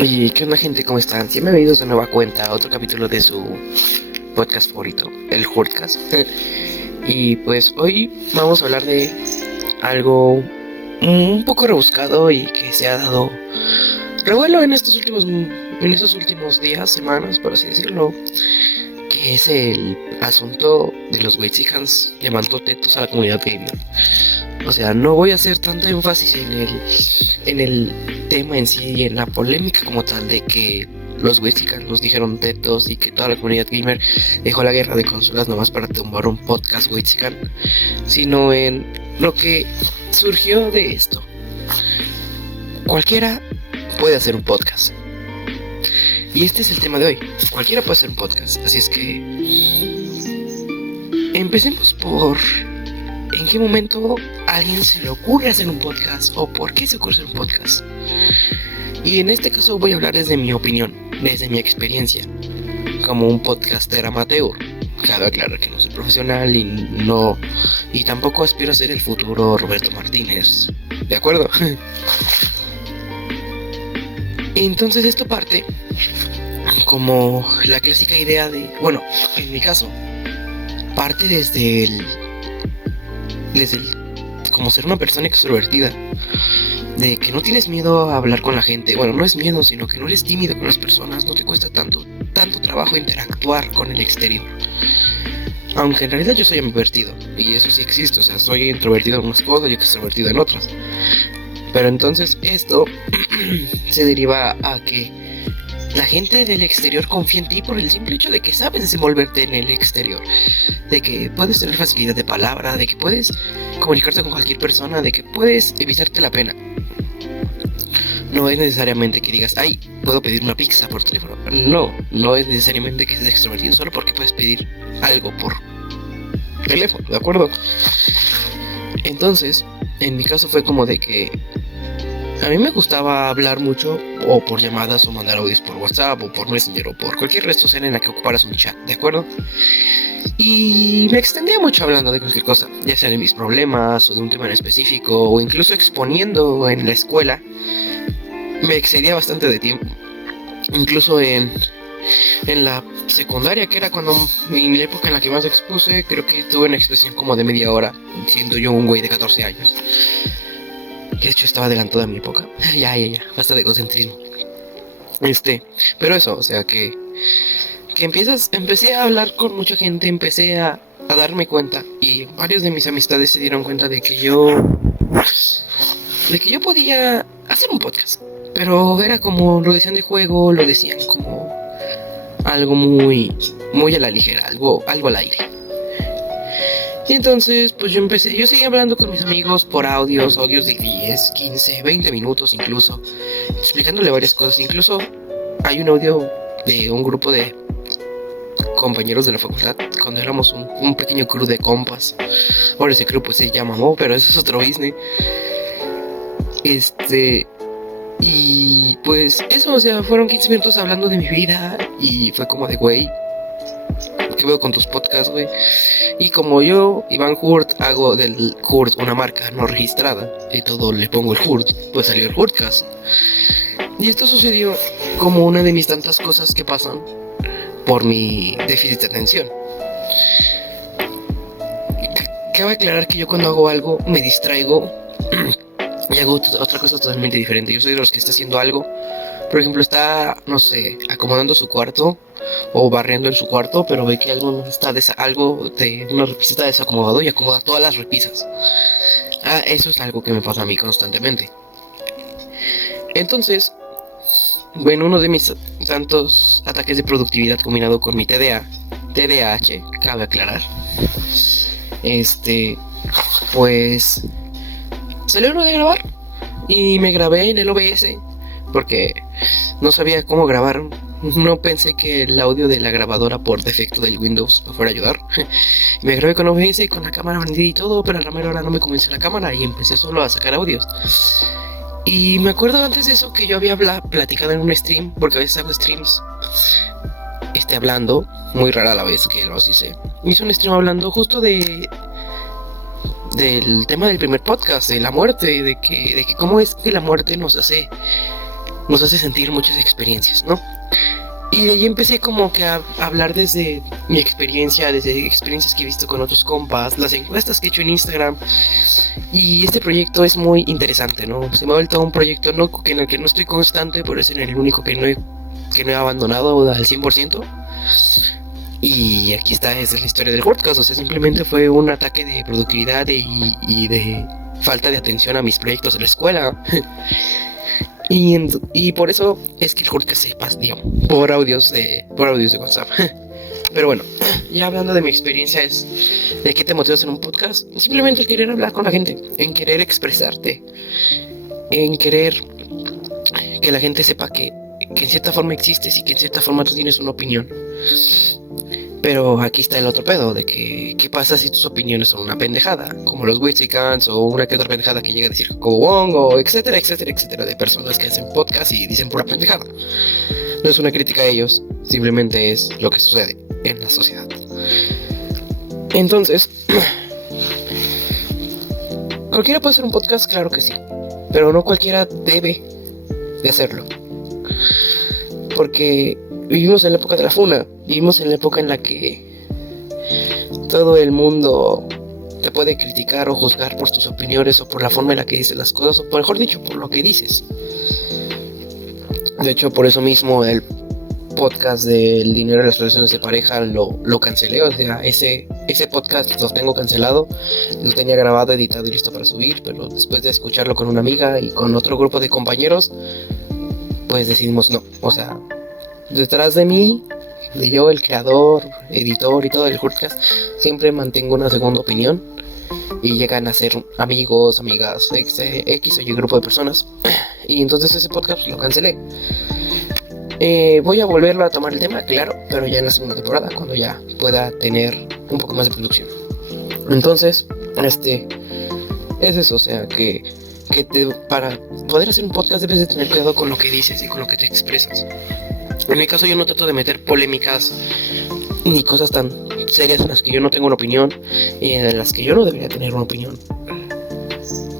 Y qué onda, gente, ¿cómo están? Bienvenidos de nueva cuenta a otro capítulo de su podcast favorito, el Hurtcast. Y pues hoy vamos a hablar de algo un poco rebuscado y que se ha dado revuelo en estos últimos días, semanas, por así decirlo, que es el asunto de los Wexicans llamando tetos a la comunidad gamer. O sea, no voy a hacer tanto énfasis en el tema en sí y en la polémica como tal de que los Wexicans nos dijeron tetos y que toda la comunidad gamer dejó la guerra de consolas nomás para tumbar un podcast Wexican, sino en lo que surgió de esto. Cualquiera puede hacer un podcast. Y este es el tema de hoy. Cualquiera puede hacer un podcast. Así es que empecemos por ¿en qué momento a alguien se le ocurre hacer un podcast? ¿O por qué se ocurre hacer un podcast? Y en este caso voy a hablar desde mi opinión, desde mi experiencia, como un podcaster amateur. Cabe aclarar que no soy profesional y tampoco aspiro a ser el futuro Roberto Martínez. ¿De acuerdo? Entonces esto parte como la clásica idea de, bueno, en mi caso, parte desde el como ser una persona extrovertida, de que no tienes miedo a hablar con la gente. Bueno, no es miedo, sino que no eres tímido con las personas, no te cuesta tanto trabajo interactuar con el exterior. Aunque en realidad yo soy introvertido, y eso sí existe, o sea, soy introvertido en unas cosas y extrovertido en otras. Pero entonces esto se deriva a que la gente del exterior confía en ti por el simple hecho de que sabes desenvolverte en el exterior, de que puedes tener facilidad de palabra, de que puedes comunicarte con cualquier persona, de que puedes evitarte la pena. No es necesariamente que digas, ay, puedo pedir una pizza por teléfono. No es necesariamente que seas extrovertido solo porque puedes pedir algo por teléfono, ¿de acuerdo? Entonces, en mi caso fue como de que a mí me gustaba hablar mucho, o por llamadas, o mandar audios por WhatsApp, o por Messenger, o por cualquier red social en la que ocuparas un chat, ¿de acuerdo? Y me extendía mucho hablando de cualquier cosa, ya sea de mis problemas, o de un tema en específico, o incluso exponiendo en la escuela. Me excedía bastante de tiempo. Incluso en la secundaria, que era cuando en la época en la que más expuse, creo que tuve una expresión como de media hora, siendo yo un güey de 14 años. Que de hecho estaba adelantado a mi época. Ya, basta de egocentrismo. Pero eso, o sea que empecé a hablar con mucha gente, empecé a darme cuenta, y varios de mis amistades se dieron cuenta de que yo podía hacer un podcast. Pero era como, lo decían de juego, lo decían como algo muy a la ligera, algo al aire. Y entonces, pues yo seguí hablando con mis amigos por audios de 10, 15, 20 minutos incluso, explicándole varias cosas. Incluso hay un audio de un grupo de compañeros de la facultad, cuando éramos un pequeño crew de compas. Ahora ese crew pues se llama Mo, pero eso es otro business. Y pues eso, o sea, fueron 15 minutos hablando de mi vida. Y fue como de, güey, ¿qué veo con tus podcasts, güey? Y como yo, Iván Hurt, hago del Hurt una marca no registrada y todo le pongo el Hurt, pues salió el Hurtcast. Y esto sucedió como una de mis tantas cosas que pasan por mi déficit de atención. Cabe aclarar que yo cuando hago algo me distraigo y hago otra cosa totalmente diferente. Yo soy de los que está haciendo algo, por ejemplo, está, no sé, acomodando su cuarto o barriendo en su cuarto, pero ve que algo de una repisa está desacomodado y acomoda todas las repisas. Eso es algo que me pasa a mí constantemente. Entonces, bueno, uno de mis tantos ataques de productividad combinado con mi TDAH, cabe aclarar, pues salió uno de grabar y me grabé en el OBS porque no sabía cómo grabar. No pensé que el audio de la grabadora por defecto del Windows me fuera a ayudar. Me grabé con OBS y con la cámara prendida y todo, pero a la mera hora no me convenció la cámara y empecé solo a sacar audios. Y me acuerdo antes de eso que yo había platicado en un stream, porque a veces hago streams hablando, muy rara la vez que los hice. Hice un stream hablando justo del tema del primer podcast, de la muerte, de que cómo es que la muerte nos hace nos hace sentir muchas experiencias, ¿no? Y de ahí empecé como que a hablar desde mi experiencia, desde experiencias que he visto con otros compas, las encuestas que he hecho en Instagram. Y este proyecto es muy interesante, ¿no? Se me ha vuelto un proyecto en el que no estoy constante, pero es en el único que no he abandonado al 100%. Y aquí está, esa es la historia del podcast. O sea, simplemente fue un ataque de productividad y de falta de atención a mis proyectos de la escuela. Y por eso es que el podcast se pasó por audios de WhatsApp. Pero bueno, ya hablando de mi experiencia, es de qué te motiva a hacer un podcast. Simplemente el querer hablar con la gente, en querer expresarte, en querer que la gente sepa que en cierta forma existes y que en cierta forma tú tienes una opinión. Pero aquí está el otro pedo de que qué pasa si tus opiniones son una pendejada, como los Wixicans o una que otra pendejada que llega a decir Jacobo Wong, o etcétera, etcétera, etcétera, de personas que hacen podcast y dicen pura pendejada. No es una crítica a ellos, simplemente es lo que sucede en la sociedad. Entonces, ¿cualquiera puede hacer un podcast? Claro que sí, pero no cualquiera debe de hacerlo, porque vivimos en la época de la funa, vivimos en la época en la que todo el mundo te puede criticar o juzgar por tus opiniones o por la forma en la que dices las cosas, o mejor dicho, por lo que dices. De hecho, por eso mismo el podcast del dinero de las relaciones de pareja lo cancelé. O sea, ese podcast lo tengo cancelado, lo tenía grabado, editado y listo para subir, pero después de escucharlo con una amiga y con otro grupo de compañeros, pues decidimos no. O sea, detrás de mí, de yo, el creador, editor y todo el podcast, siempre mantengo una segunda opinión y llegan a ser amigos, amigas, X o Y grupo de personas. Y entonces ese podcast lo cancelé. Voy a volverlo a tomar el tema, claro, pero ya en la segunda temporada, cuando ya pueda tener un poco más de producción. Entonces, es eso, o sea, que para poder hacer un podcast debes de tener cuidado con lo que dices y con lo que te expresas. En mi caso yo no trato de meter polémicas ni cosas tan serias en las que yo no tengo una opinión y en las que yo no debería tener una opinión.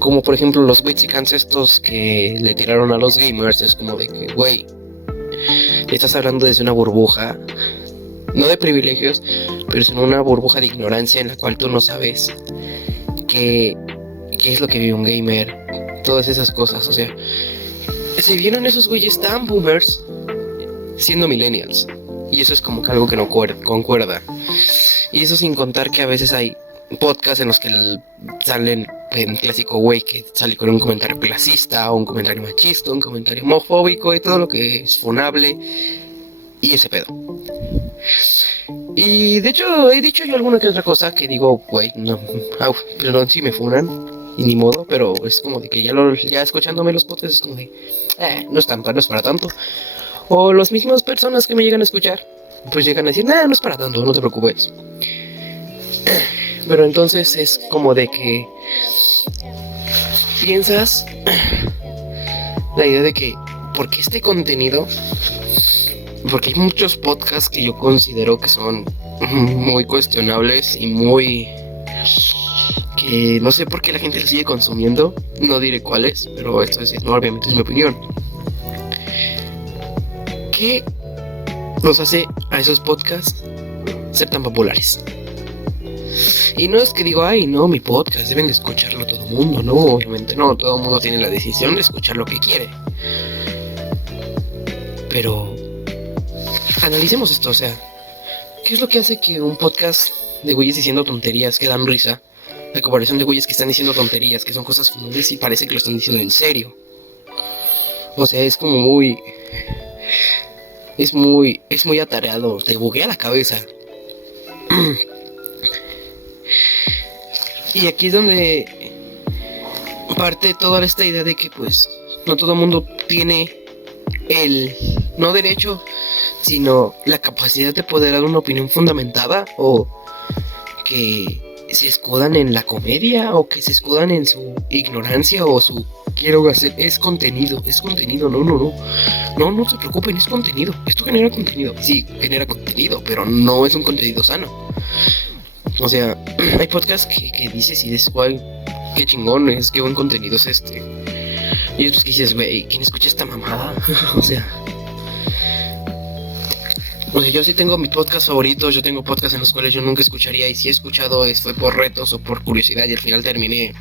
Como por ejemplo los Wixicans estos que le tiraron a los gamers, es como de que, güey, estás hablando desde una burbuja, no de privilegios, pero es una burbuja de ignorancia en la cual tú no sabes qué es lo que vive un gamer, todas esas cosas. O sea, se vieron esos güeyes tan boomers siendo millennials, y eso es como que algo que no concuerda. Y eso sin contar que a veces hay podcasts en los que salen el clásico güey que sale con un comentario clasista, o un comentario machista, un comentario homofóbico y todo lo que es funable y ese pedo. Y de hecho he dicho yo alguna que otra cosa que digo, güey, no, perdón si me funan y ni modo, pero es como de que ya escuchándome los podcasts es como de, no es para tanto. O las mismas personas que me llegan a escuchar, pues llegan a decir, no es para tanto, no te preocupes. Pero entonces es como de que piensas la idea de que, porque este contenido, porque hay muchos podcasts que yo considero que son muy cuestionables y muy, que no sé por qué la gente lo sigue consumiendo, no diré cuáles, pero esto es, no, obviamente es mi opinión. ¿Qué los hace a esos podcasts ser tan populares? Y no es que digo, ay, no, mi podcast, deben de escucharlo todo el mundo. No, obviamente no, todo el mundo tiene la decisión de escuchar lo que quiere. Pero analicemos esto, o sea, ¿qué es lo que hace que un podcast de güeyes diciendo tonterías que dan risa, la comparación de güeyes que están diciendo tonterías, que son cosas funables y parece que lo están diciendo en serio? O sea, es como muy... Es muy atareado, te buguea la cabeza. Y aquí es donde parte toda esta idea de que pues no todo el mundo tiene el no derecho, sino la capacidad de poder dar una opinión fundamentada, o que se escudan en la comedia, o que se escudan en su ignorancia o su quiero hacer, es contenido, no se preocupen, es contenido, esto genera contenido, sí, genera contenido, pero no es un contenido sano. O sea, hay podcasts que dices y dices, guay, qué chingón es, qué buen contenido es este, Y después que dices, güey, ¿quién escucha esta mamada? O sea, yo sí tengo mis podcasts favoritos, yo tengo podcasts en los cuales yo nunca escucharía, y si he escuchado fue por retos o por curiosidad, y al final terminé,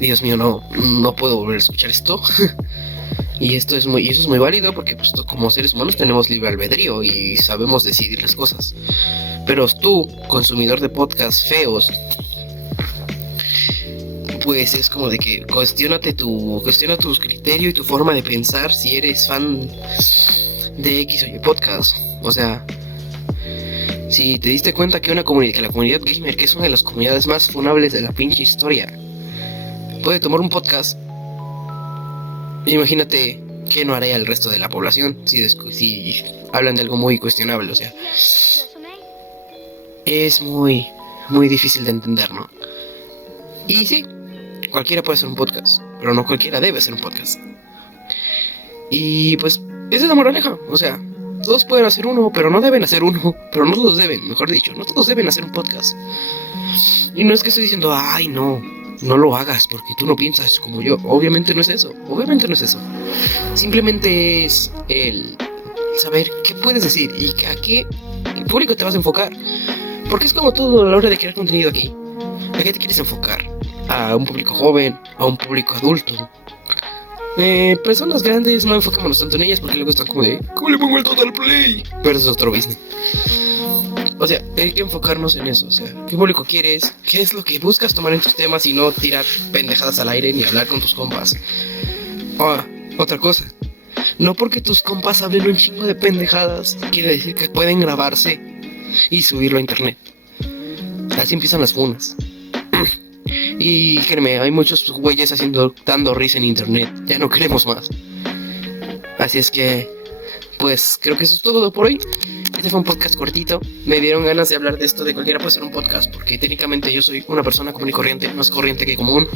Dios mío, no puedo volver a escuchar esto. Y eso es muy válido porque pues, como seres humanos tenemos libre albedrío y sabemos decidir las cosas. Pero tú, consumidor de podcasts feos, pues es como de que cuestiona tu criterio y tu forma de pensar si eres fan de X o Y podcast. O sea, si te diste cuenta que la comunidad gamer, que es una de las comunidades más funables de la pinche historia, puede tomar un podcast, imagínate qué no haría el resto de la población si hablan de algo muy cuestionable. O sea, es muy difícil de entender, ¿no? Y sí, cualquiera puede hacer un podcast, pero no cualquiera debe hacer un podcast. Y pues, esa es la moraleja. O sea, todos pueden hacer uno, pero no deben hacer uno. Pero no todos deben, mejor dicho, no todos deben hacer un podcast. Y no es que estoy diciendo, ay, no lo hagas porque tú no piensas como yo. Obviamente no es eso. Simplemente es el saber qué puedes decir y a qué público te vas a enfocar. Porque es como todo a la hora de crear contenido aquí. ¿A qué te quieres enfocar? ¿A un público joven? ¿A un público adulto? Personas grandes, no enfocémonos tanto en ellas porque luego están como de ¿cómo le pongo el total play? Pero eso es otro business. O sea, hay que enfocarnos en eso. O sea, ¿qué público quieres? ¿Qué es lo que buscas tomar en tus temas y no tirar pendejadas al aire ni hablar con tus compas? Otra cosa. No porque tus compas hablen un chingo de pendejadas quiere decir que pueden grabarse y subirlo a internet. Así empiezan las funas. Y créeme, hay muchos güeyes dando risa en internet. Ya no queremos más. Así es que, pues, creo que eso es todo por hoy. Este fue un podcast cortito. Me dieron ganas de hablar de esto, de cualquiera puede ser un podcast, porque técnicamente yo soy una persona común y corriente, más corriente que común.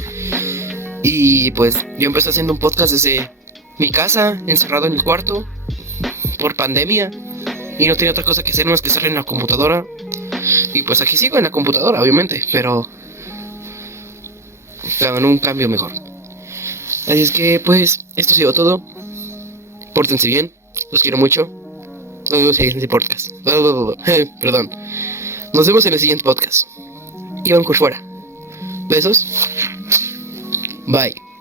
Y pues, yo empecé haciendo un podcast desde mi casa, encerrado en el cuarto, por pandemia. Y no tenía otra cosa que hacer más que estar en la computadora. Y pues aquí sigo en la computadora, obviamente, pero en un cambio mejor. Así es que, pues, esto ha sido todo. Pórtense bien, los quiero mucho. Nos vemos en el siguiente podcast. Perdón. Nos vemos en el siguiente podcast. Iván Cushfuera. Besos. Bye.